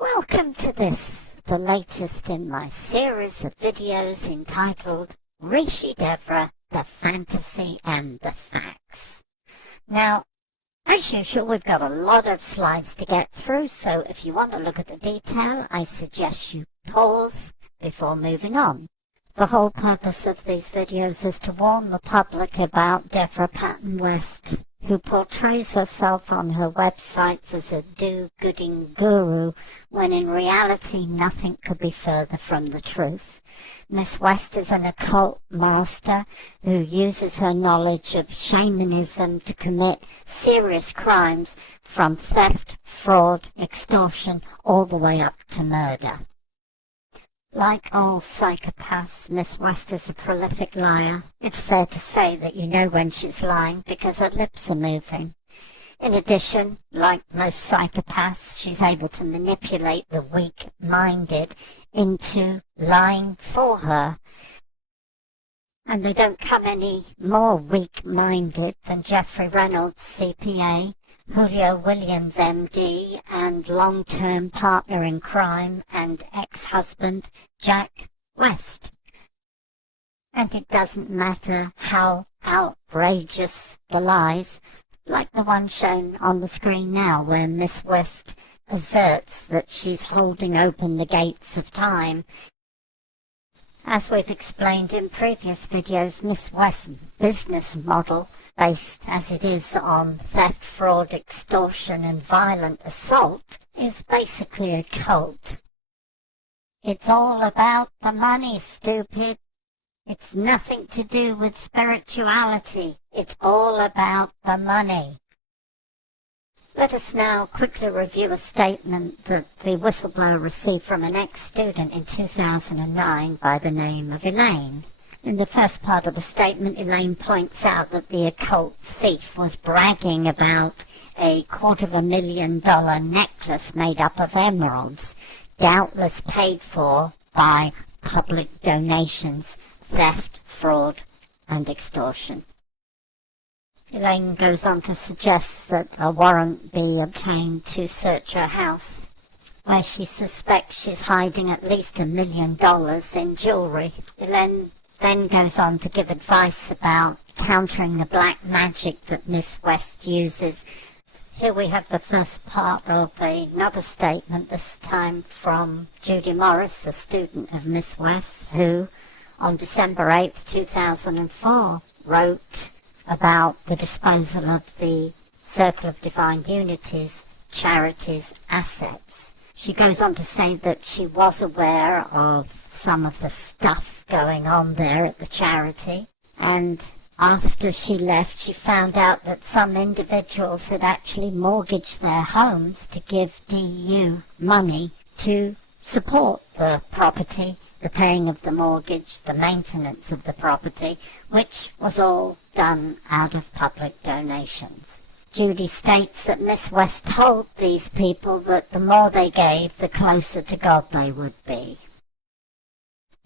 Welcome to this, the latest in my series of videos entitled Rishi Devra, the Fantasy and the Facts. Now, as usual, we've got a lot of slides to get through, so if you want to look at the detail, I suggest you pause before moving on. The whole purpose of these videos is to warn the public about Devra Patton West, who portrays herself on her websites as a do-gooding guru, when in reality nothing could be further from the truth. Miss West is an occult master who uses her knowledge of shamanism to commit serious crimes, from theft, fraud, extortion, all the way up to murder. Like all psychopaths, Miss West is a prolific liar. It's fair to say that you know when she's lying because her lips are moving. In addition, like most psychopaths, she's able to manipulate the weak-minded into lying for her. And they don't come any more weak-minded than Jeffrey Reynolds, CPA, Julio Williams, MD, and long-term partner in crime and ex-husband Jack West. And it doesn't matter how outrageous the lies, like the one shown on the screen now, where Miss West asserts that she's holding open the gates of time. As we've explained in previous videos, Miss West's business model, based as it is on theft, fraud, extortion and violent assault, is basically a cult. It's all about the money, stupid. It's nothing to do with spirituality. It's all about the money. Let us now quickly review a statement that the whistleblower received from an ex-student in 2009 by the name of Elaine. In the first part of the statement, Elaine points out that the occult thief was bragging about a $250,000 necklace made up of emeralds, doubtless paid for by public donations, theft, fraud, and extortion. Elaine goes on to suggest that a warrant be obtained to search her house, where she suspects she's hiding at least $1 million in jewelry. Elaine then goes on to give advice about countering the black magic that Miss West uses. Here we have the first part of another statement, this time from Judy Morris, a student of Miss West, who on December 8th, 2004, wrote about the disposal of the Circle of Divine Unity's charity's assets. She goes on to say that she was aware of some of the stuff going on there at the charity, and after she left she found out that some individuals had actually mortgaged their homes to give DU money to support the property, the paying of the mortgage, the maintenance of the property, which was all done out of public donations. Judy states that Miss West told these people that the more they gave, the closer to God they would be.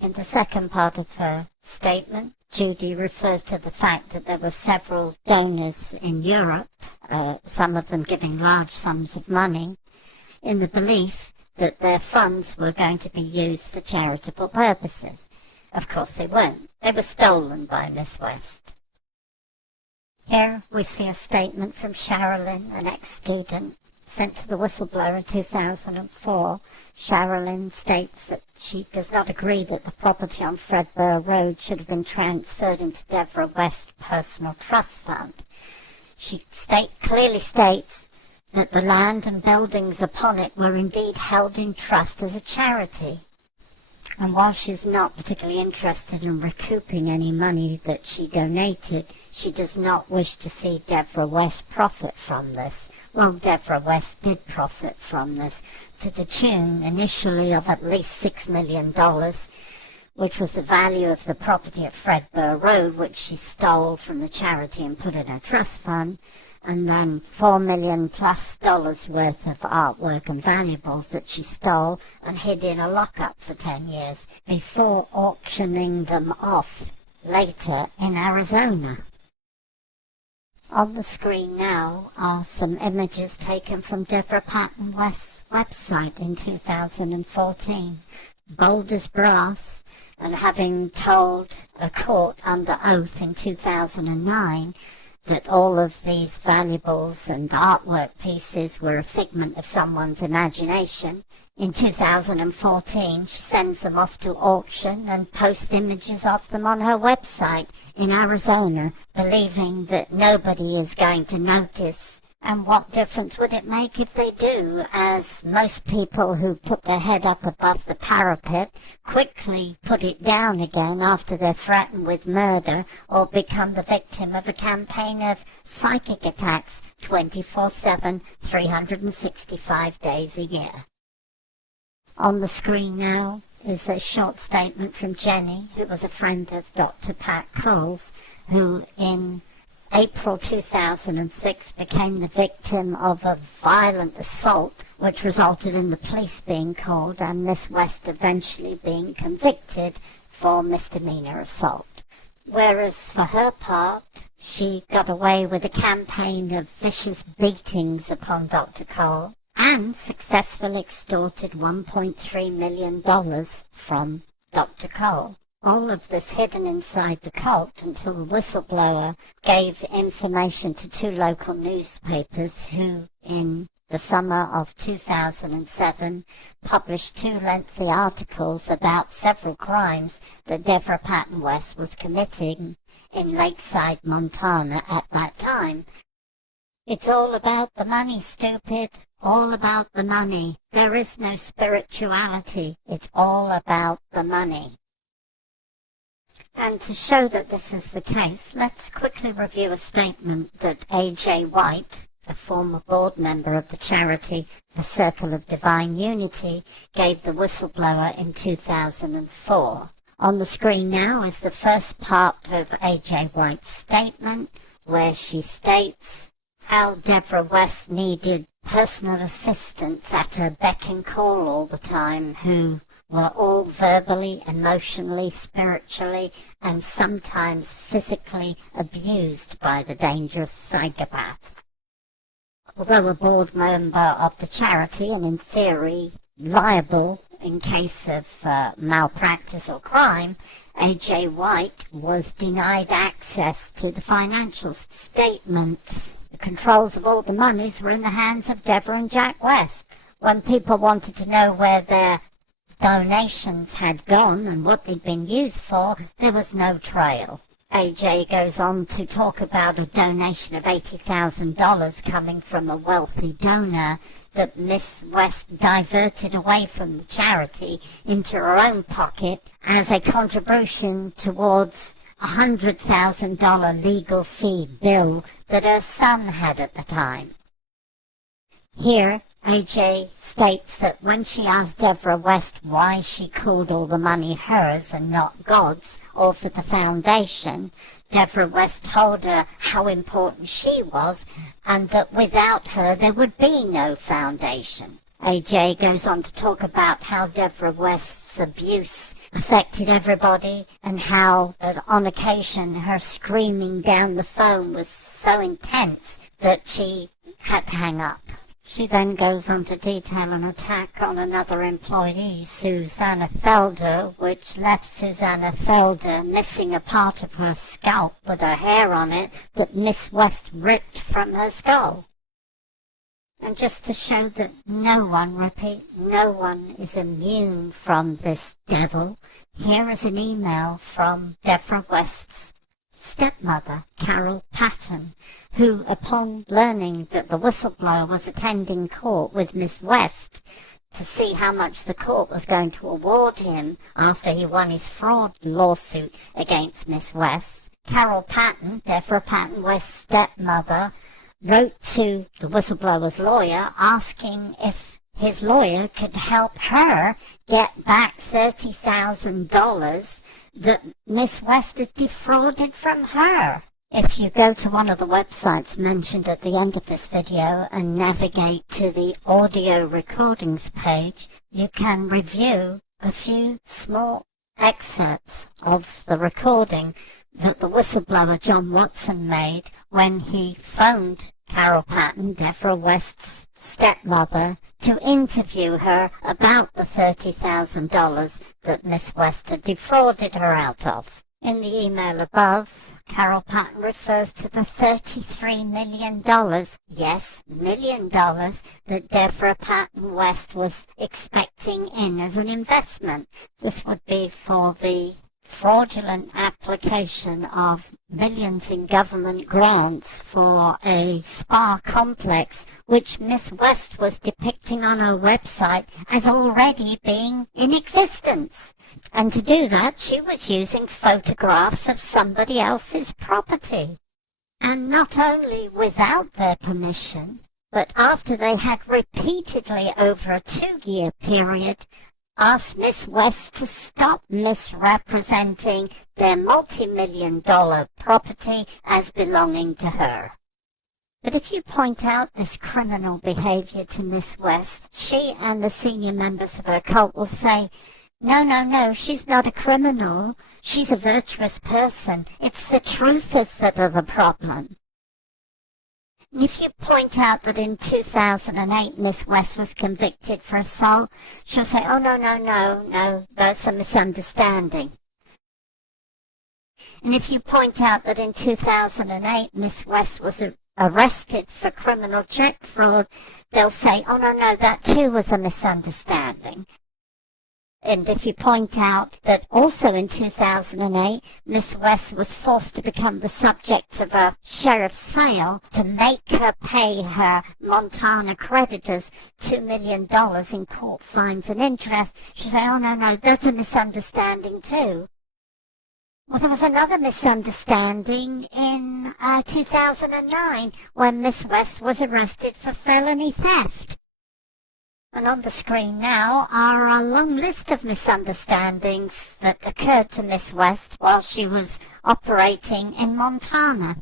In the second part of her statement, Judy refers to the fact that there were several donors in Europe, some of them giving large sums of money, in the belief that their funds were going to be used for charitable purposes. Of course they weren't. They were stolen by Miss West. Here we see a statement from Sherilyn, an ex-student, sent to the whistleblower in 2004. Sherilyn states that she does not agree that the property on Fredborough Road should have been transferred into Devra West's personal trust fund. She clearly states that the land and buildings upon it were indeed held in trust as a charity. And while she's not particularly interested in recouping any money that she donated, she does not wish to see Devra West profit from this. Well, Devra West did profit from this, to the tune initially of at least $6 million, which was the value of the property at Fredborough Road, which she stole from the charity and put in her trust fund, and then $4 million plus worth of artwork and valuables that she stole and hid in a lockup for 10 years before auctioning them off later in Arizona. On the screen now are some images taken from Devra Patton West's website in 2014. Bold as brass, and having told a court under oath in 2009 that all of these valuables and artwork pieces were a figment of someone's imagination, in 2014 she sends them off to auction and posts images of them on her website in Arizona, believing that nobody is going to notice. And what difference would it make if they do, as most people who put their head up above the parapet quickly put it down again after they're threatened with murder or become the victim of a campaign of psychic attacks 24/7, 365 days a year. On the screen now is a short statement from Jenny, who was a friend of Dr. Pat Coles, who in April 2006 became the victim of a violent assault which resulted in the police being called and Miss West eventually being convicted for misdemeanor assault. Whereas for her part, she got away with a campaign of vicious beatings upon Dr. Cole and successfully extorted $1.3 million from Dr. Cole. All of this hidden inside the cult until the whistleblower gave information to two local newspapers who, in the summer of 2007, published two lengthy articles about several crimes that Devra Patton West was committing in Lakeside, Montana at that time. It's all about the money, stupid. All about the money. There is no spirituality. It's all about the money. And to show that this is the case, let's quickly review a statement that A.J. White, a former board member of the charity The Circle of Divine Unity, gave the whistleblower in 2004. On the screen now is the first part of A.J. White's statement, where she states how Devra West needed personal assistants at her beck and call all the time, who were all verbally, emotionally, spiritually, and sometimes physically abused by the dangerous psychopath. Although a board member of the charity and in theory liable in case of malpractice or crime, A.J. White was denied access to the financial statements. The controls of all the monies were in the hands of Devra and Jack West. When people wanted to know where their donations had gone and what they'd been used for, there was no trail. AJ goes on to talk about a donation of $80,000 coming from a wealthy donor that Miss West diverted away from the charity into her own pocket as a contribution towards a $100,000 legal fee bill that her son had at the time. Here, AJ states that when she asked Devra West why she called all the money hers and not God's, or for the foundation, Devra West told her how important she was and that without her there would be no foundation. AJ goes on to talk about how Devra West's abuse affected everybody and how on occasion her screaming down the phone was so intense that she had to hang up. She then goes on to detail an attack on another employee, Susanna Felder, which left Susanna Felder missing a part of her scalp with her hair on it that Miss West ripped from her skull. And just to show that no one is immune from this devil, here is an email from Devra West's stepmother, Carol Patton, who, upon learning that the whistleblower was attending court with Miss West to see how much the court was going to award him after he won his fraud lawsuit against Miss West, Carol Patton, Devra Patton West's stepmother, wrote to the whistleblower's lawyer asking if his lawyer could help her get back $30,000 that Miss West had defrauded from her. If you go to one of the websites mentioned at the end of this video and navigate to the audio recordings page, you can review a few small excerpts of the recording that the whistleblower John Watson made when he phoned Carol Patton, Devra West's stepmother, to interview her about the $30,000 that Miss West had defrauded her out of. In the email above, Carol Patton refers to the $33 million, yes, $million, that Devra Patton West was expecting in as an investment. This would be for the fraudulent application of millions in government grants for a spa complex, which Miss West was depicting on her website as already being in existence. And to do that, she was using photographs of somebody else's property. And not only without their permission, but after they had repeatedly over a 2-year period asked Miss West to stop misrepresenting their multi-million-dollar property as belonging to her. But if you point out this criminal behavior to Miss West, she and the senior members of her cult will say, no, she's not a criminal. She's a virtuous person. It's the truthers that are the problem. And if you point out that in 2008 Miss West was convicted for assault, she'll say, oh, no, that's a misunderstanding. And if you point out that in 2008 Miss West was arrested for criminal check fraud, they'll say, oh, no, that too was a misunderstanding. And if you point out that also in 2008, Miss West was forced to become the subject of a sheriff's sale to make her pay her Montana creditors $2 million in court fines and interest, she'll say, oh, no, that's a misunderstanding too. Well, there was another misunderstanding in 2009 when Miss West was arrested for felony theft. And on the screen now are a long list of misunderstandings that occurred to Miss West while she was operating in Montana.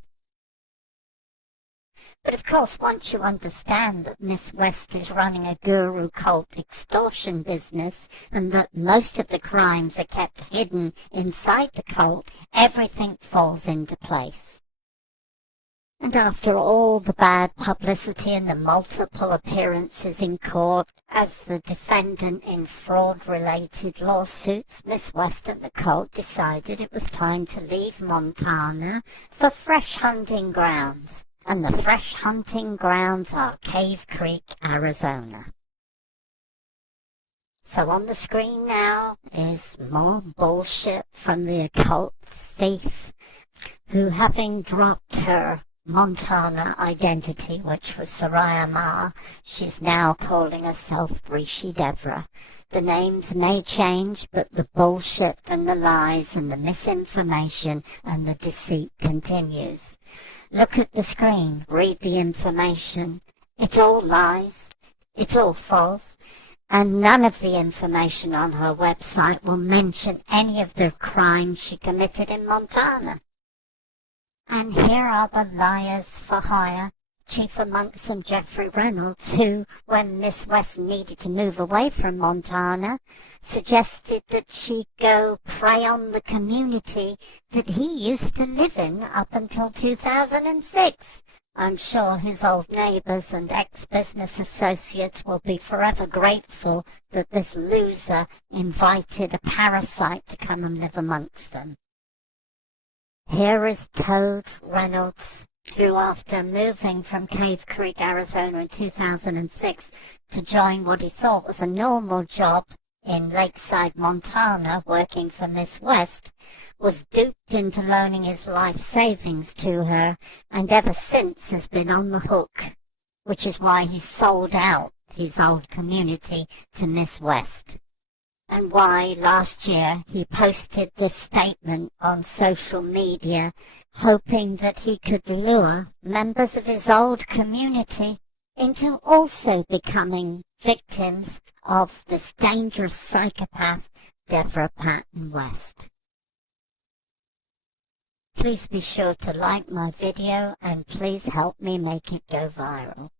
But of course, once you understand that Miss West is running a guru cult extortion business and that most of the crimes are kept hidden inside the cult, everything falls into place. And after all the bad publicity and the multiple appearances in court as the defendant in fraud-related lawsuits, Miss West and the cult decided it was time to leave Montana for fresh hunting grounds. And the fresh hunting grounds are Cave Creek, Arizona. So on the screen now is more bullshit from the occult thief who, having dropped her Montana identity, which was Soraya Ma, she's now calling herself Rishi Devra. The names may change, but the bullshit and the lies and the misinformation and the deceit continues. Look at the screen, read the information. It's all lies, it's all false, and none of the information on her website will mention any of the crimes she committed in Montana. And here are the liars for hire, chief amongst them Jeffrey Reynolds, who, when Miss West needed to move away from Montana, suggested that she go prey on the community that he used to live in up until 2006. I'm sure his old neighbours and ex-business associates will be forever grateful that this loser invited a parasite to come and live amongst them. Here is Toad Reynolds, who, after moving from Cave Creek, Arizona in 2006 to join what he thought was a normal job in Lakeside, Montana, working for Miss West, was duped into loaning his life savings to her, and ever since has been on the hook, which is why he sold out his old community to Miss West. And why last year he posted this statement on social media, hoping that he could lure members of his old community into also becoming victims of this dangerous psychopath, Devra Patton West. Please be sure to like my video and please help me make it go viral.